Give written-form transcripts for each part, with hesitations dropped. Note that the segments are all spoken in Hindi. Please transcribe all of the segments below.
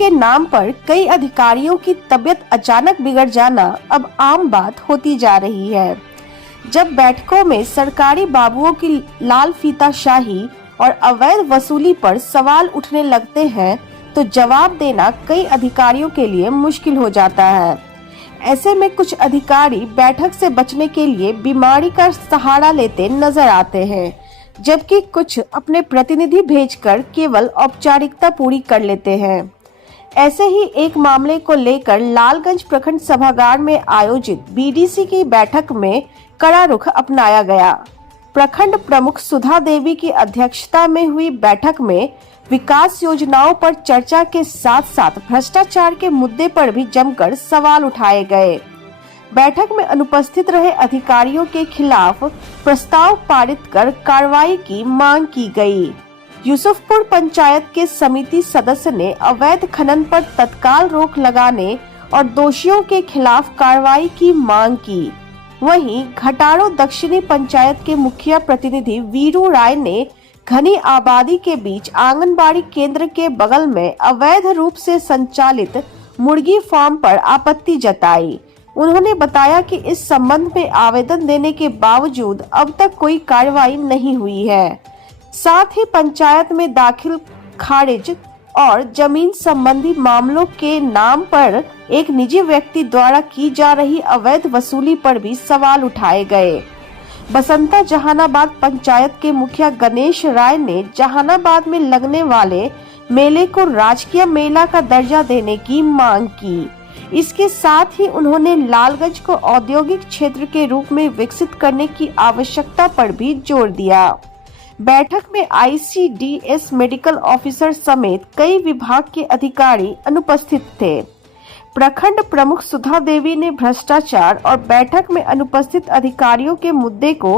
के नाम पर कई अधिकारियों की तबीयत अचानक बिगड़ जाना अब आम बात होती जा रही है। जब बैठकों में सरकारी बाबुओं की लाल फीताशाही और अवैध वसूली पर सवाल उठने लगते हैं तो जवाब देना कई अधिकारियों के लिए मुश्किल हो जाता है। ऐसे में कुछ अधिकारी बैठक से बचने के लिए बीमारी का सहारा लेते नजर आते हैं, जबकि कुछ अपने प्रतिनिधि भेजकर केवल औपचारिकता पूरी कर लेते हैं। ऐसे ही एक मामले को लेकर लालगंज प्रखंड सभागार में आयोजित बीडीसी की बैठक में कड़ा रुख अपनाया गया। प्रखंड प्रमुख सुधा देवी की अध्यक्षता में हुई बैठक में विकास योजनाओं पर चर्चा के साथ साथ भ्रष्टाचार के मुद्दे पर भी जमकर सवाल उठाए गए। बैठक में अनुपस्थित रहे अधिकारियों के खिलाफ प्रस्ताव पारित कर कार्रवाई की मांग की गई। यूसुफपुर पंचायत के समिति सदस्य ने अवैध खनन पर तत्काल रोक लगाने और दोषियों के खिलाफ कार्रवाई की मांग की। वहीं घटाड़ो दक्षिणी पंचायत के मुखिया प्रतिनिधि वीरू राय ने घनी आबादी के बीच आंगनबाड़ी केंद्र के बगल में अवैध रूप से संचालित मुर्गी फार्म पर आपत्ति जताई। उन्होंने बताया कि इस संबंध में आवेदन देने के बावजूद अब तक कोई कार्रवाई नहीं हुई है। साथ ही पंचायत में दाखिल खारिज और जमीन संबंधी मामलों के नाम पर एक निजी व्यक्ति द्वारा की जा रही अवैध वसूली पर भी सवाल उठाए गए। बसंता जहानाबाद पंचायत के मुखिया गणेश राय ने जहानाबाद में लगने वाले मेले को राजकीय मेला का दर्जा देने की मांग की। इसके साथ ही उन्होंने लालगंज को औद्योगिक क्षेत्र के रूप में विकसित करने की आवश्यकता पर भी जोर दिया। बैठक में ICDS मेडिकल ऑफिसर समेत कई विभाग के अधिकारी अनुपस्थित थे। प्रखंड प्रमुख सुधा देवी ने भ्रष्टाचार और बैठक में अनुपस्थित अधिकारियों के मुद्दे को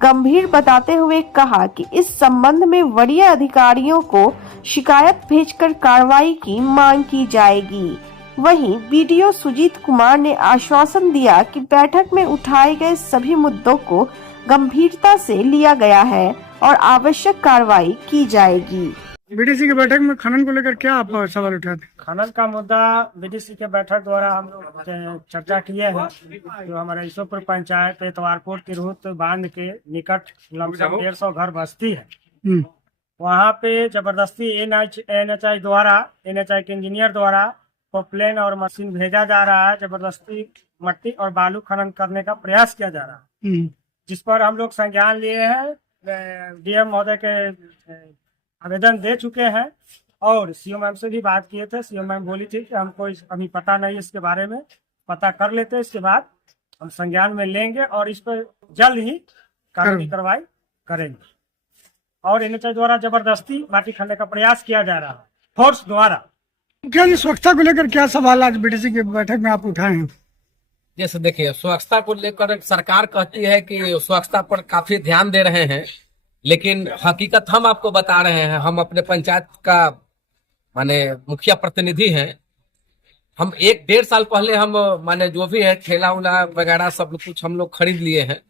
गंभीर बताते हुए कहा कि इस संबंध में वरीय अधिकारियों को शिकायत भेजकर कार्रवाई की मांग की जाएगी। वहीं BDO सुजीत कुमार ने आश्वासन दिया कि बैठक में उठाए गए सभी मुद्दों को गंभीरता से लिया गया है और आवश्यक कार्रवाई की जाएगी। बीडीसी की बैठक में खनन को लेकर क्या आप सवाल उठाते? खनन का मुद्दा बीडीसी के बैठक द्वारा हम लोग चर्चा किए हैं। जो हमारे यूसुफपुर पंचायत एतवारपुर तिरहुत बांध के निकट लमसम 150 घर बस्ती है। वहाँ पे जबरदस्ती NHI के इंजीनियर द्वारा पोपलेन और मशीन भेजा जा रहा है। जबरदस्ती मट्टी और बालू खनन करने का प्रयास किया जा रहा है, जिस पर हम लोग संज्ञान लिए हैं। DM महोदय के आवेदन दे चुके हैं और CO मैम से भी बात किए थे। CO मैम बोली थी कि हमको अभी पता नहीं, इसके बारे में पता कर लेते, इसके बाद हम संज्ञान में लेंगे और इस पर जल्द ही कानूनी कार्रवाई करेंगे। और NHI द्वारा जबरदस्ती माटी खनने का प्रयास किया जा रहा है, फोर्स द्वारा। मुखिया जी, स्वच्छता को लेकर क्या सवाल आज बीडीसी की बैठक में आप उठाए हैं? जैसे देखिए, स्वच्छता को लेकर सरकार कहती है कि स्वच्छता पर काफी ध्यान दे रहे हैं, लेकिन हकीकत हम आपको बता रहे हैं। हम अपने पंचायत का माने मुखिया प्रतिनिधि हैं। हम 1-1.5 साल पहले हम माने जो भी है ठेला उला वगैरह सब कुछ हम लोग खरीद लिए हैं।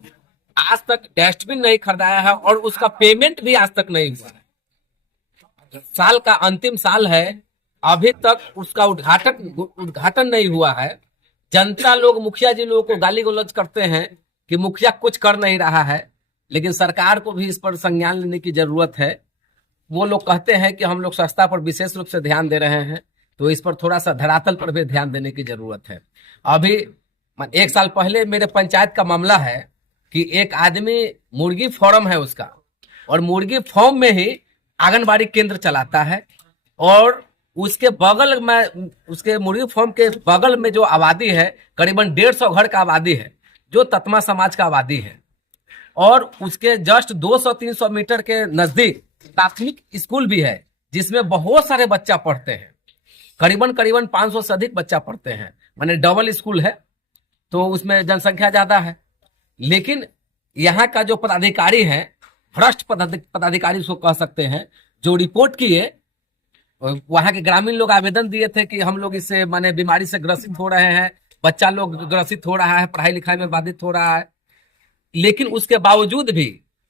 आज तक डस्टबिन नहीं खरीदाया है और उसका पेमेंट भी आज तक नहीं हुआ है। साल का अंतिम साल है, अभी तक उसका उद्घाटन नहीं हुआ है। जनता लोग मुखिया जी लोगों को गाली गलौज करते हैं कि मुखिया कुछ कर नहीं रहा है, लेकिन सरकार को भी इस पर संज्ञान लेने की जरूरत है। वो लोग कहते हैं कि हम लोग स्वच्छता पर विशेष रूप से ध्यान दे रहे हैं, तो इस पर थोड़ा सा धरातल पर भी ध्यान देने की जरूरत है। अभी 1 साल पहले मेरे पंचायत का मामला है कि एक आदमी मुर्गी फार्म है उसका, और मुर्गी फार्म में ही आंगनबाड़ी केंद्र चलाता है, और उसके बगल में, उसके मुर्गी फार्म के बगल में जो आबादी है करीबन 150 घर का आबादी है, जो ततमा समाज का आबादी है। और उसके जस्ट 200-300 मीटर के नजदीक प्राथमिक स्कूल भी है, जिसमें बहुत सारे बच्चा पढ़ते हैं। करीबन 500 से अधिक बच्चा पढ़ते हैं, माने डबल स्कूल है, तो उसमें जनसंख्या ज्यादा है। लेकिन यहाँ का जो पदाधिकारी है, भ्रष्ट पदाधिकारी उसको कह सकते हैं, जो रिपोर्ट किए, वहाँ के ग्रामीण लोग आवेदन दिए थे कि हम लोग इससे माने बीमारी से ग्रसित हो रहे हैं, बच्चा लोग ग्रसित हो रहा है, पढ़ाई लिखाई में बाधित हो रहा है। लेकिन उसके बावजूद भी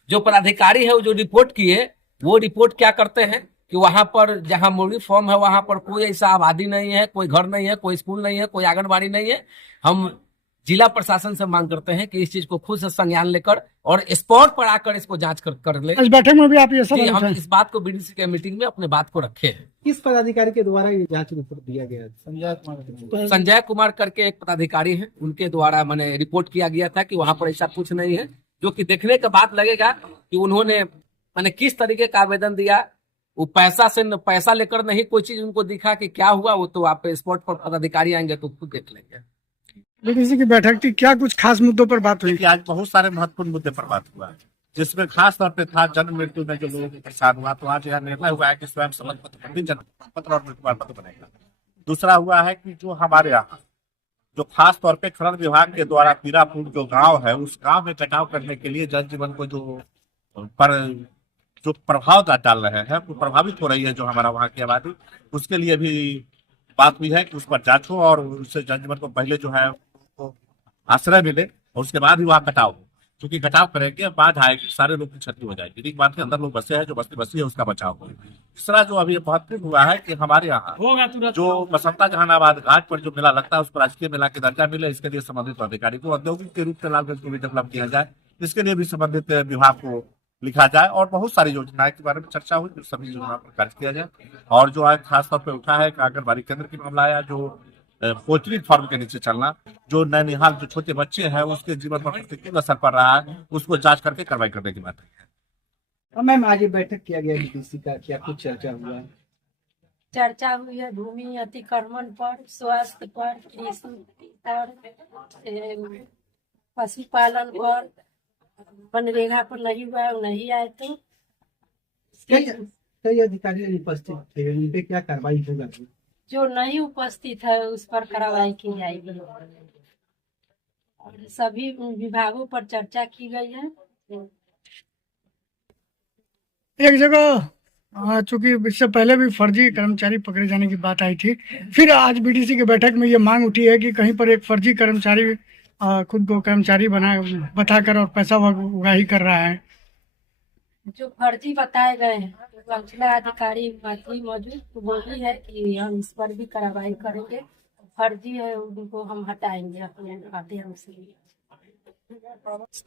जो पदाधिकारी है वो जो रिपोर्ट किए, वो रिपोर्ट क्या करते हैं कि वहां पर जहां मुर्गी फार्म है वहां पर कोई ऐसा आबादी नहीं है, कोई घर नहीं है, कोई स्कूल नहीं है, कोई आंगनबाड़ी नहीं है। हम जिला प्रशासन से मांग करते हैं कि इस चीज को खुद से संज्ञान लेकर और स्पॉट पर आकर इसको जांच कर ले। इस बैठक में भी आप ये सब जी, हम उठाएं। इस बात को बीडीसी के मीटिंग में अपने बात को रखे हैं। किस पदाधिकारी के द्वारा ये जांच रिपोर्ट दिया गया? संजय कुमार करके एक पदाधिकारी हैं, उनके द्वारा मैंने रिपोर्ट किया गया था कि वहां पर ऐसा कुछ नहीं है, जो कि देखने के बाद लगेगा कि उन्होंने मैंने किस तरीके का आवेदन दिया। वो पैसा लेकर नहीं, कोई चीज उनको दिखा कि क्या हुआ, वो तो आप स्पॉट पर पदाधिकारी आएंगे तो खुद देख लेंगे। बीडीसी की बैठक थी, क्या कुछ खास मुद्दों पर बात हुई? देखिए, आज बहुत सारे महत्वपूर्ण मुद्दे पर बात हुआ, जिसमें खास तौर पे था जन्म मृत्यु में जो लोगों को परेशान हुआ, तो आज यह निर्णय हुआ है कि स्वयं समझ पत्र भी जन्म पत्र और मृत्यु पत्र बनेगा। दूसरा हुआ है कि जो हमारे यहाँ जो खास तौर पे खनन विभाग के द्वारा पीरापुर जो गांव है, उस गांव में कटाव करने के लिए जनजीवन को जो प्रभाव डाल रहे हैं, वो प्रभावित हो रही है जो हमारा वहाँ की आबादी, उसके लिए भी बात हुई है कि उस पर जांच हो और उससे जनजीवन को पहले जो है वो आश्रय मिले और उसके बाद ही वहाँ कटाव हो, क्योंकि कटाव करेंगे बाढ़ आएगी, सारे लोग की क्षति हो जाएगी। एक बात के अंदर लोग बसे हैं, जो बस्ती है उसका बचाव हो। तीसरा जो अभी महत्वपूर्ण हुआ है कि हमारे यहाँ जो बसंता जहानाबाद घाट पर जो मेला लगता है, उस पर राजकीय मेला के दर्जा मिले, इसके लिए संबंधित अधिकारी को औद्योगिक के रूप में लालगंज को भी डेवलप किया जाए, इसके लिए भी संबंधित विभाग को लिखा जाए और बहुत सारी योजनाएं के बारे में चर्चा हुई, जो सभी योजनाओं पर कार्य किया जाए। और जो आज खास तौर पर उठा है कि आंगनबाड़ी केंद्र की मामला आया, जो पोल्ट्री फार्म के नीचे चलना, जो नैनीहाल जो छोटे बच्चे हैं उसके जीवन पर प्रतिकूल असर पड़ रहा है, उसको जांच करके कार्रवाई करने की बात है। और मैम, आज ये बैठक किया गया बीडीसी का, क्या कुछ चर्चा हुआ है? चर्चा हुई है भूमि अतिक्रमण पर, स्वास्थ्य पर, कृषि पर, पशुपालन पर, मनरेगा पर नहीं हुआ, नहीं आए तो कई अधिकारी उपस्थित थे, उन पे क्या कार्रवाई होगा? जो नहीं उपस्थित है उस पर कार्रवाई की जाएगी और सभी विभागों पर चर्चा की गई है। एक जगह चूंकि इससे पहले भी फर्जी कर्मचारी पकड़े जाने की बात आई थी, फिर आज बीडीसी की बैठक में ये मांग उठी है कि कहीं पर एक फर्जी कर्मचारी खुद को कर्मचारी बताकर और पैसा उगाही कर रहा है। जो फर्जी बताए गए हैं, जिला अधिकारी मौजूद बोली है कि हम इस पर भी कार्रवाई करेंगे, फर्जी है उनको हम हटाएंगे अपने माध्यम से।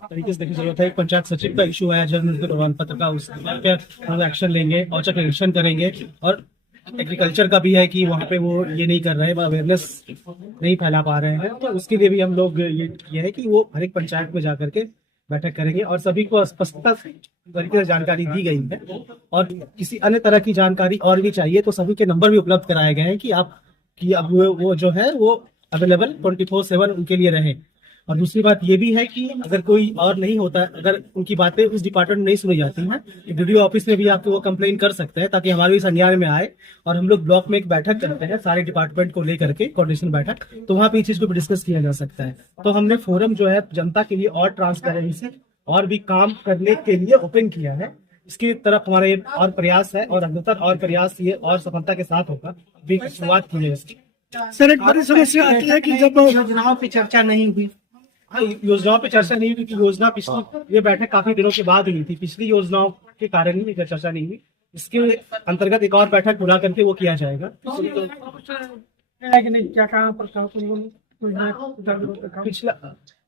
तरीके से देखिए, जरूरत है पंचायत सचिव का इशू है, जन्म प्रमाण पत्र का, उस पर हम एक्शन लेंगे, औचक निरीक्षण करेंगे। और एग्रीकल्चर का भी है कि वहाँ पे वो ये नहीं कर रहे हैं, अवेयरनेस नहीं फैला पा रहे हैं, तो उसके लिए भी हम लोग ये है कि वो हर एक पंचायत में जाकर के बैठक करेंगे और सभी को स्पष्टता तरीके से जानकारी दी गई है। और किसी अन्य तरह की जानकारी और भी चाहिए तो सभी के नंबर भी उपलब्ध कराए गए हैं कि अब वो जो है वो अवेलेबल 24/7 उनके लिए रहे। और दूसरी बात ये भी है कि अगर कोई और नहीं होता है, अगर उनकी बातें उस डिपार्टमेंट में नहीं सुनी जाती हैं, तो वीडियो ऑफिस में भी आपको वो कंप्लेन कर सकते हैं, ताकि हमारे भी संज्ञान में आए। और हम लोग ब्लॉक में एक बैठक करते हैं सारे डिपार्टमेंट को लेकर के, कोऑर्डिनेशन बैठक, तो वहाँ पे इस चीज को भी डिस्कस किया जा सकता है। तो हमने फोरम जो है जनता के लिए और ट्रांसपेरेंसी और भी काम करने के लिए ओपन किया है। इसकी तरफ हमारे और प्रयास है और अग्रतर और प्रयास ये और सफलता के साथ होगा। अभी शुरुआत की है इसकी। सर, एक बड़ी समस्या आती है कि जब योजनाओं पे चर्चा नहीं हुई। हाँ, योजनाओं पे चर्चा नहीं हुई क्योंकि योजना पिछली ये बैठक काफी दिनों के बाद हुई थी, पिछली योजनाओं के कारण ही चर्चा नहीं हुई। इसके अंतर्गत एक और बैठक बुला करके वो किया जाएगा।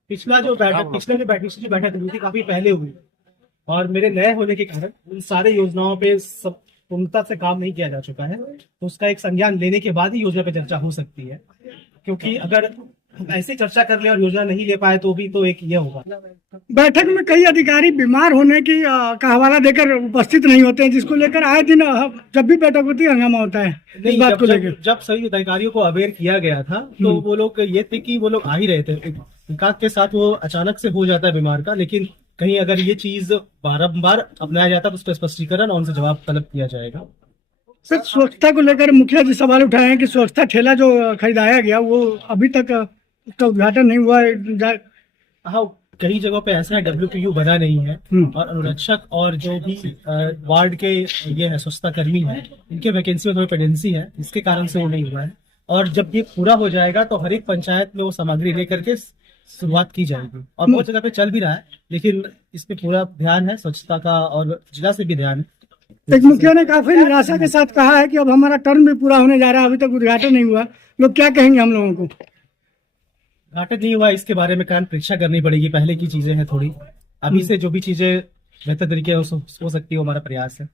पिछला जो बैठक हुई थी काफी पहले हुई और मेरे नए होने के कारण उन सारे योजनाओं पे सब पूर्णता से काम नहीं किया जा चुका है, तो उसका एक संज्ञान लेने के बाद ही योजना पे चर्चा हो सकती है। क्योंकि अगर हम ऐसे चर्चा कर ले और योजना नहीं ले पाए तो भी तो एक ये होगा। बैठक में कई अधिकारी बीमार होने की का हवाला देकर उपस्थित नहीं होते हैं, जिसको लेकर आए दिन जब भी बैठक होती है हंगामा होता है इस बात को लेकर। जब सभी अधिकारियों को अवेयर किया गया था तो वो लोग ये थे कि वो लोग आ ही रहे थे, विकास के साथ वो अचानक से हो जाता है बीमार का। लेकिन कहीं अगर ये चीज बारंबार अपनाया जाता है तो उस पर स्पष्टीकरण और उनसे जवाब तलब किया जाएगा। सर, स्वच्छता को लेकर मुखिया जी सवाल उठाए हैं कि स्वच्छता ठेला जो खरीदाया गया वो अभी तक उसका उद्घाटन नहीं हुआ है। हाँ, कई जगहों पे ऐसा है WPU बना नहीं है और अनुरक्षक और जो भी वार्ड के ये है स्वच्छता कर्मी है, इनके वैकेंसी में थोड़ी पेंडेंसी है, इसके कारण से वो नहीं हुआ है। और जब ये पूरा हो जाएगा तो हर एक पंचायत में वो सामग्री लेकर के शुरुआत की जाएगी और बहुत जगह पे चल भी रहा है। लेकिन इस पे पूरा ध्यान है स्वच्छता का और जिला से भी ध्यान है, एक मुखिया ने काफी निराशा के साथ कहा है कि अब हमारा टर्म भी पूरा होने जा रहा है, अभी तक उद्घाटन नहीं हुआ। लोग क्या कहेंगे हम लोगों को? घाटे नहीं हुआ, इसके बारे में कारण परीक्षा करनी पड़ेगी, पहले की चीजें हैं थोड़ी। अभी से जो भी चीजें बेहतर तरीके हो सकती है, हमारा प्रयास है।